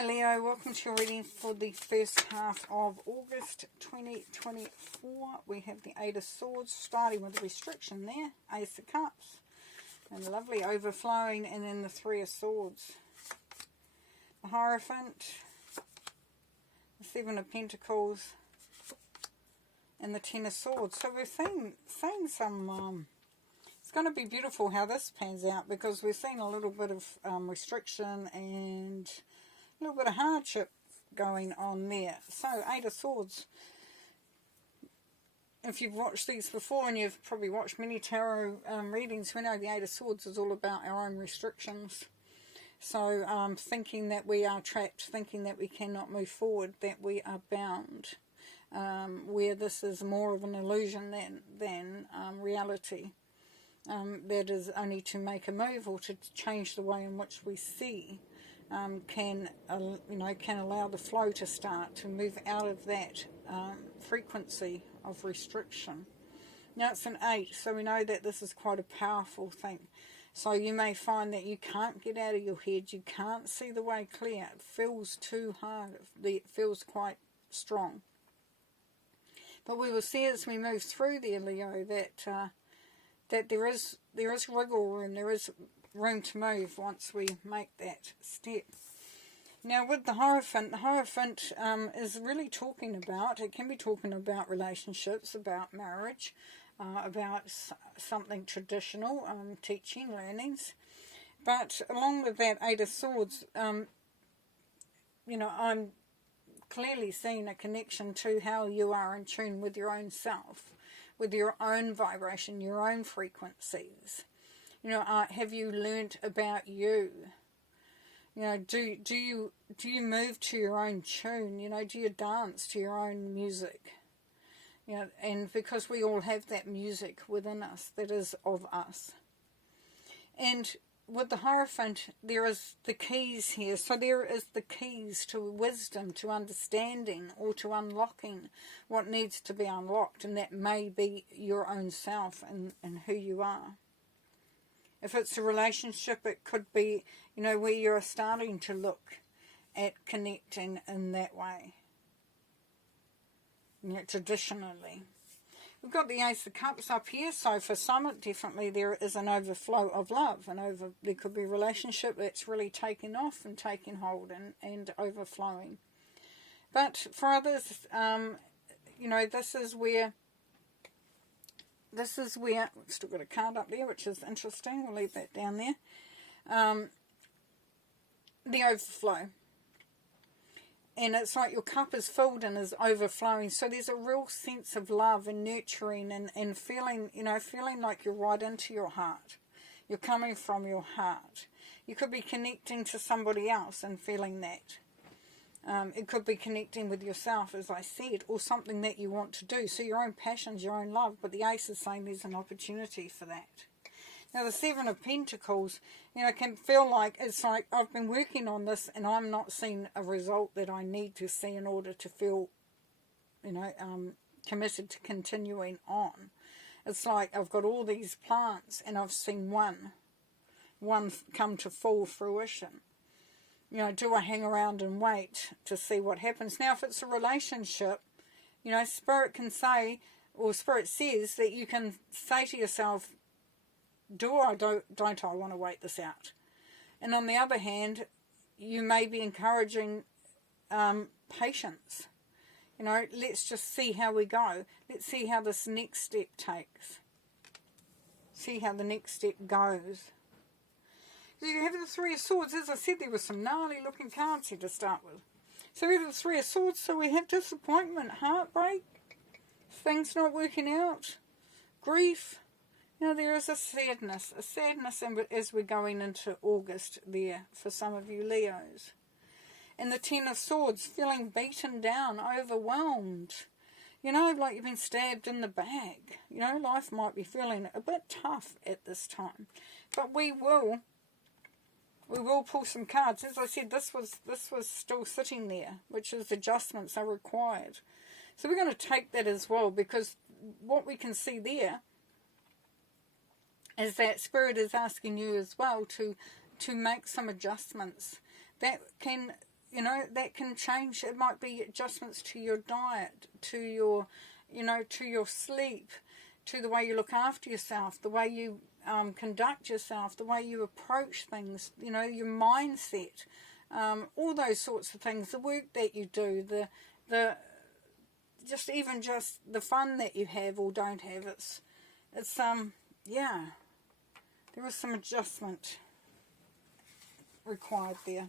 Hi Leo, welcome to your reading for the first half of August 2024. We have the Eight of Swords, starting with the restriction there, Ace of Cups, and lovely overflowing, and then the Three of Swords. The Hierophant, the Seven of Pentacles, and the Ten of Swords. So we're seeing some, it's going to be beautiful how this pans out, because we're seeing a little bit of restriction and a little bit of hardship going on there. So, Eight of Swords. If you've watched these before, and you've probably watched many tarot readings, we know the Eight of Swords is all about our own restrictions. So, thinking that we are trapped, thinking that we cannot move forward, that we are bound, where this is more of an illusion than reality. That is only to make a move or to change the way in which we see. Can allow the flow to start to move out of that frequency of restriction. Now it's an 8, so we know that this is quite a powerful thing. So you may find that you can't get out of your head, you can't see the way clear, it feels too hard, it feels quite strong. But we will see as we move through there, Leo, that there is wiggle room, there is room to move once we make that step. Now with the Hierophant is really talking about, it can be talking about relationships, about marriage, about something traditional, teaching, learnings. But along with that Eight of Swords, I'm clearly seeing a connection to how you are in tune with your own self, with your own vibration, your own frequencies. Have you learnt about you? Do you move to your own tune? Do you dance to your own music? And because we all have that music within us that is of us. And with the Hierophant, there is the keys here. So there is the keys to wisdom, to understanding, or to unlocking what needs to be unlocked. And that may be your own self and who you are. If it's a relationship, it could be, where you're starting to look at connecting in that way. Traditionally. We've got the Ace of Cups up here, so for some, definitely there is an overflow of love. There could be a relationship that's really taking off and taking hold and overflowing. But for others, this is where, we've still got a card up there, which is interesting. We'll leave that down there. The overflow. And it's like your cup is filled and is overflowing. So there's a real sense of love and nurturing and feeling, feeling like you're right into your heart. You're coming from your heart. You could be connecting to somebody else and feeling that. It could be connecting with yourself, as I said, or something that you want to do. So your own passions, your own love. But the Ace is saying there's an opportunity for that. Now the Seven of Pentacles, can feel like, it's like I've been working on this and I'm not seeing a result that I need to see in order to feel, committed to continuing on. It's like I've got all these plants and I've seen one come to full fruition. Do I hang around and wait to see what happens? Now, if it's a relationship, Spirit can say, or Spirit says that you can say to yourself, don't I want to wait this out? And on the other hand, you may be encouraging patience. Let's just see how we go. Let's see how this next step takes. See how the next step goes. You have the Three of Swords. As I said, there were some gnarly looking cards here to start with. So we have the Three of Swords. So we have disappointment, heartbreak, things not working out, grief. There is a sadness as we're going into August there for some of you Leos. And the Ten of Swords, feeling beaten down, overwhelmed. Like you've been stabbed in the back. Life might be feeling a bit tough at this time. But we will pull some cards. As I said, this was still sitting there, which is adjustments are required. So we're going to take that as well, because what we can see there is that Spirit is asking you as well to make some adjustments that can you know, that can change. It might be adjustments to your diet, to your, you know, to your sleep, to the way you look after yourself, the way you conduct yourself, the way you approach things, you know, your mindset, all those sorts of things, the work that you do, the just the fun that you have or don't have. It's yeah, there was some adjustment required there.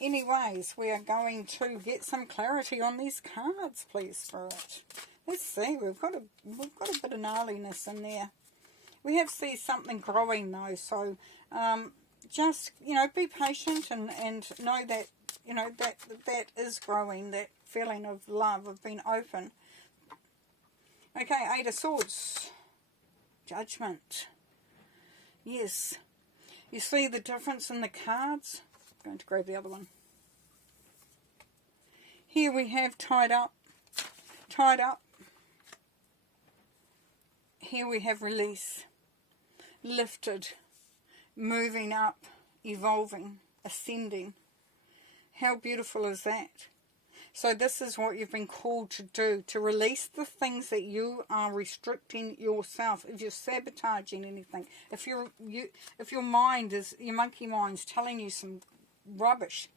Anyways, we are going to get some clarity on these cards, please, Spirit. Let's see, we've got a bit of gnarliness in there. We have see something growing though, so just, you know, be patient and know that, you know, that is growing, that feeling of love, of being open. Okay, Eight of Swords. Judgment. Yes. You see the difference in the cards? I'm going to grab the other one. Here we have tied up. Tied up. Here we have release. Lifted. Moving up. Evolving. Ascending. How beautiful is that? So this is what you've been called to do, to release the things that you are restricting yourself. If you're sabotaging anything, if your mind is, your monkey mind's telling you some rubbish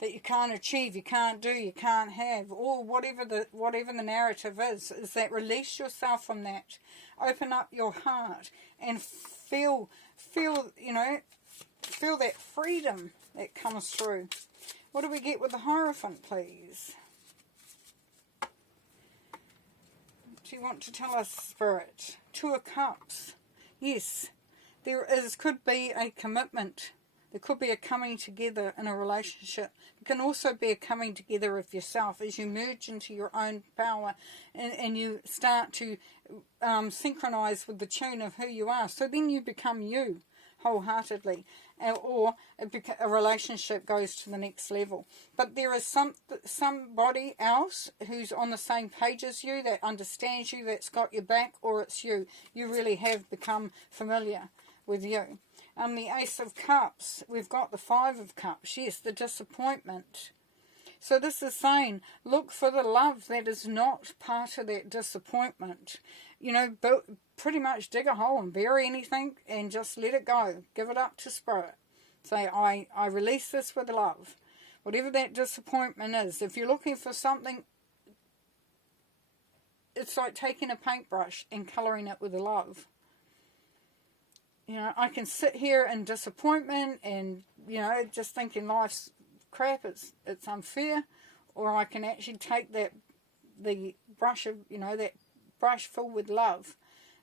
that you can't achieve, you can't do, you can't have, or whatever the narrative is that release yourself from that. Open up your heart and feel you know, feel that freedom that comes through. What do we get with the Hierophant, please? What do you want to tell us, Spirit? Two of Cups. Yes, could be a commitment. There could be a coming together in a relationship. It can also be a coming together of yourself as you merge into your own power and you start to synchronize with the tune of who you are. So then you become you wholeheartedly, or a relationship goes to the next level. But there is somebody else who's on the same page as you, that understands you, that's got your back, or it's you. You really have become familiar with you. The Ace of Cups, we've got the Five of Cups, yes, the disappointment. So this is saying, look for the love that is not part of that disappointment. You know, pretty much dig a hole and bury anything and just let it go. Give it up to Spirit. Say, I release this with love. Whatever that disappointment is. If you're looking for something, it's like taking a paintbrush and colouring it with love. You know, I can sit here in disappointment and, you know, just thinking life's crap, it's unfair. Or I can actually take the brush of, you know, that brush full with love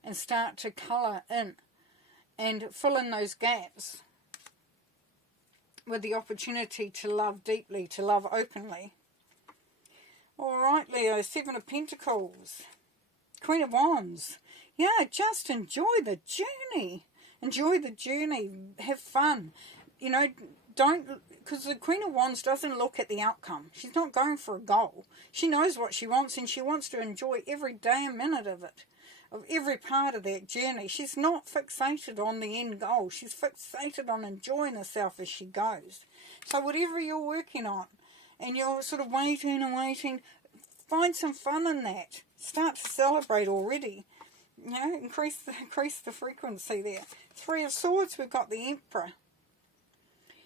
and start to colour in and fill in those gaps with the opportunity to love deeply, to love openly. Alright, Leo, Seven of Pentacles, Queen of Wands. Yeah, just enjoy the journey. Enjoy the journey. Have fun. You know, because the Queen of Wands doesn't look at the outcome. She's not going for a goal. She knows what she wants, and she wants to enjoy every day and minute of it, of every part of that journey. She's not fixated on the end goal. She's fixated on enjoying herself as she goes. So whatever you're working on, and you're sort of waiting and waiting, find some fun in that. Start to celebrate already. You know, increase the frequency there. Three of Swords, we've got the Emperor.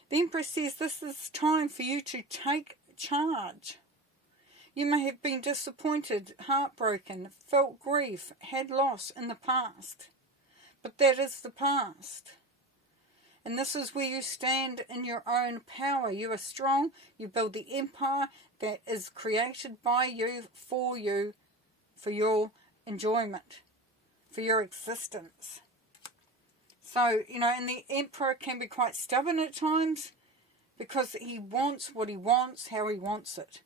The Empress says this is time for you to take charge. You may have been disappointed, heartbroken, felt grief, had loss in the past. But that is the past. And this is where you stand in your own power. You are strong. You build the empire that is created by you, for your enjoyment, for your existence. So, you know, and the Emperor can be quite stubborn at times because he wants what he wants, how he wants it.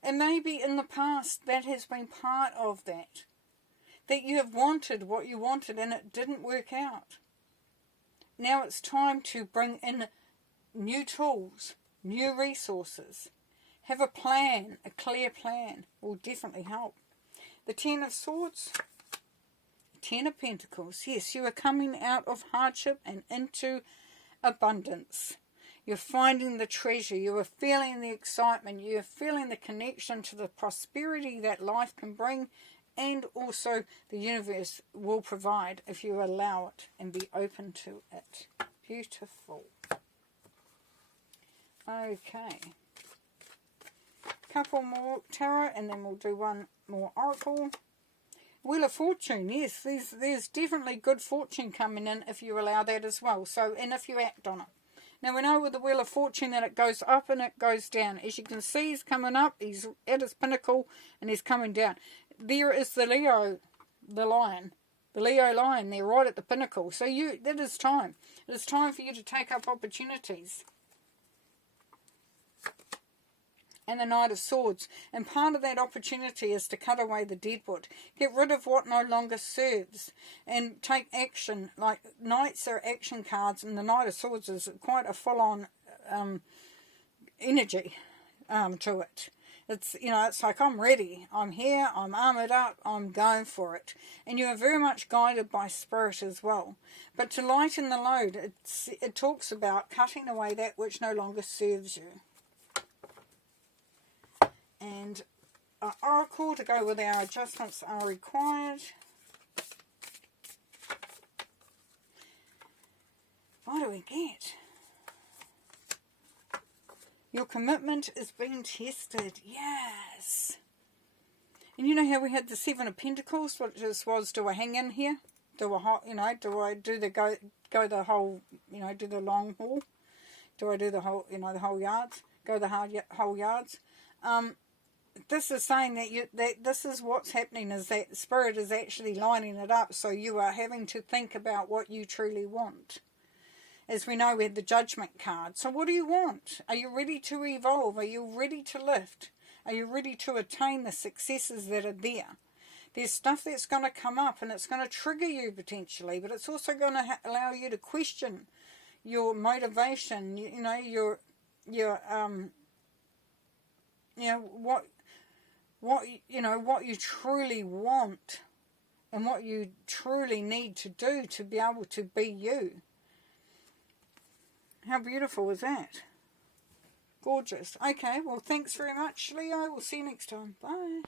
And maybe in the past that has been part of that. That you have wanted what you wanted and it didn't work out. Now it's time to bring in new tools, new resources. Have a plan, a clear plan will definitely help. The Ten of Swords, Ten of Pentacles. Yes, you are coming out of hardship and into abundance. You're finding the treasure. You are feeling the excitement. You're feeling the connection to the prosperity that life can bring, and also the universe will provide if you allow it and be open to it. Beautiful. Okay. Couple more tarot, and then we'll do one more oracle. Wheel of Fortune, yes, there's definitely good fortune coming in if you allow that as well. So, and if you act on it. Now we know with the Wheel of Fortune that it goes up and it goes down. As you can see, he's coming up, he's at his pinnacle, and he's coming down. There is the Leo, the lion. The Leo lion there right at the pinnacle. So that is time. It is time for you to take up opportunities. And the Knight of Swords. And part of that opportunity is to cut away the deadwood. Get rid of what no longer serves. And take action. Like, Knights are action cards, and the Knight of Swords is quite a full-on energy to it. It's, you know, it's like, I'm ready. I'm here. I'm armoured up. I'm going for it. And you are very much guided by spirit as well. But to lighten the load, it talks about cutting away that which no longer serves you. And an oracle to go with our adjustments are required. What do we get? Your commitment is being tested. Yes. And you know how we had the Seven of Pentacles, which was, do I hang in here? Do I, you know, do I do the go the whole, you know, do the long haul? Do I do the whole, you know, the whole yards? Go the whole yards? This is saying that this is what's happening, is that spirit is actually lining it up, so you are having to think about what you truly want. As we know, we had the Judgment card. So what do you want? Are you ready to evolve? Are you ready to lift? Are you ready to attain the successes that are there? There's stuff that's going to come up, and it's going to trigger you potentially, but it's also going to allow you to question your motivation, you know, your what you truly want and what you truly need to do to be able to be you. How beautiful is that? Gorgeous. Okay, well, thanks very much, Leo. We'll see you next time. Bye.